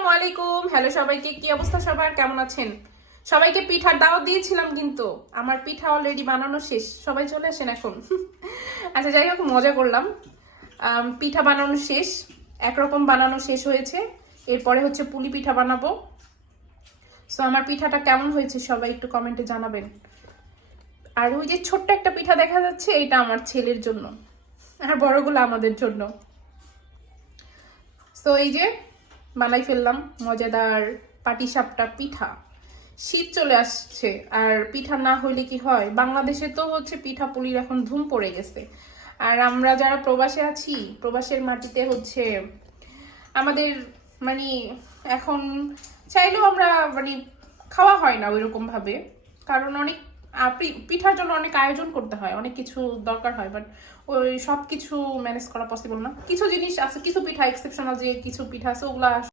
আসসালামু আলাইকুম। হ্যালো সবাইকে, কি অবস্থা সবার, কেমন আছেন? সবাইকে পিঠার দাওয়াত দিয়েছিলাম, কিন্তু আমার পিঠা অলরেডি বানানো শেষ। সবাই চলে আসেন এখন। আচ্ছা, যাই হোক, মজা করলাম। পিঠা বানানো শেষ, একরকম বানানো শেষ হয়েছে। এরপরে হচ্ছে পুলি পিঠা বানাবো। সো আমার পিঠাটা কেমন হয়েছে সবাই একটু কমেন্টে জানাবেন। আর ওই যে ছোট্ট একটা পিঠা দেখা যাচ্ছে, এটা আমার ছেলের জন্য, আর বড়গুলো আমাদের জন্য। তো এই যে বানাই ফেললাম মজাদার পাটিসাপটা পিঠা। শীত চলে আসছে, আর পিঠা না হইলে কি হয়? বাংলাদেশে তো হচ্ছে পিঠা পুলির এখন ধুম পড়ে গেছে। আর আমরা যারা প্রবাসে আছি, প্রবাসের মাটিতে হচ্ছে আমাদের মানে এখন চাইলেও আমরা মানে খাওয়া হয় না ওইরকম ভাবে, কারণ অনেক পিঠার জন্য অনেক আয়োজন করতে হয়, অনেক কিছু দরকার হয়। বাট ওই সব কিছু ম্যানেজ করা পসিবল না। কিছু জিনিস আছে, কিছু পিঠা এক্সেপশনাল, যে কিছু পিঠা আছে ওগুলা